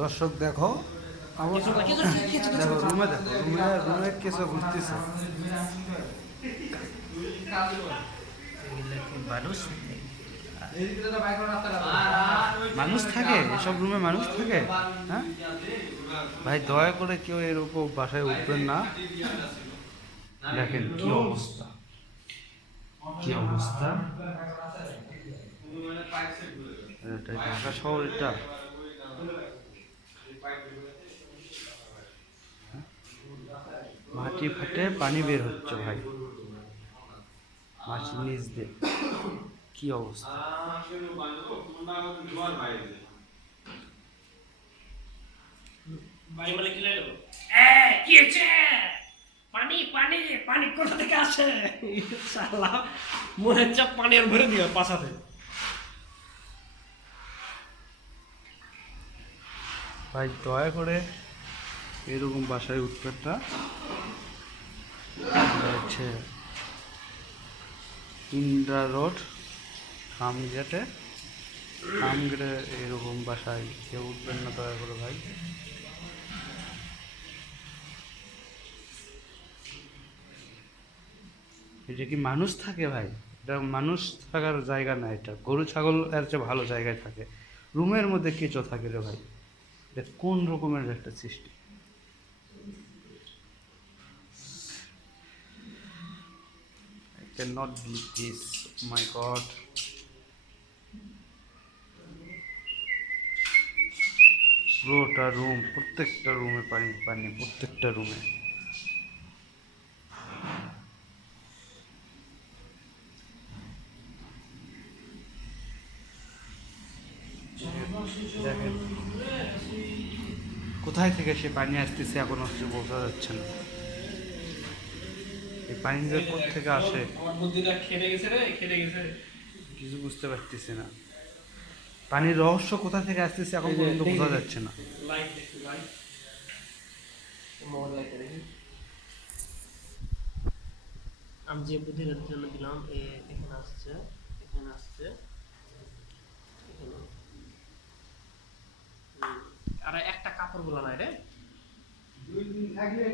দর্শক দেখো, দেখো রুমে, দেখো রুমে কিছু ঘুরতেছে। মানুষ মানুষ থাকে এসব রুমে, মানুষ থাকে। হ্যাঁ ভাই, দয়া করে কেউ এরকম বাসায় উঠবেন না। দেখেন কি অবস্থা, কি অবস্থা। এটা ঢাকা শহর, এটা মাটি ফাটে পানি বের হচ্ছে ভাই, মাটির নিচ দিয়ে। কি অবস্থা। ভাই বলে কি লাগলো? কি হচ্ছে? পানি পানি পানি কোথা থেকে আসে? শালা মনে হচ্ছে পানি আর ভরে দিও পাশাতে। ভাই দয়া করে এরকম বাসায় উঠবেন না। হচ্ছে ইন্দ্রা রোড, খামগেটে, খামগেটে এরকম বাসায় কেউ উঠবেন না দয়া করে ভাই। এটা কি মানুষ থাকে ভাই? এটা মানুষ থাকার জায়গা না, এটা গরু ছাগল এর চেয়ে ভালো জায়গায় থাকে। রুমের মধ্যে কেঁচো থাকে রে ভাই, এটা কোন রকমের একটা সৃষ্টি। I cannot believe this. Oh my God. পুরোটা রুম, প্রত্যেকটা রুমে পানি পানি, প্রত্যেকটা রুমে। দেখেন কোথায় থেকে সে পানি আসতেছে এখনো বোঝা যাচ্ছে না। এই পানি যে কোত্থেকে আসে আমার বুদ্ধিটা খেলে গেছে রে, খেলে গেছে। কিছু বুঝতে পারতেছি না। পানির রহস্য কোথা থেকে আসতেছে এখন পর্যন্ত বোঝা যাচ্ছে না। লাইট দেখি, লাইট মোবাইল লাইট দেখি। আমি যে বুদ্ধির জন্য দিলাম এখানে আসছে, এখানে আসছে, এখানে। আর একটা কাপড় গুলো নাই রে।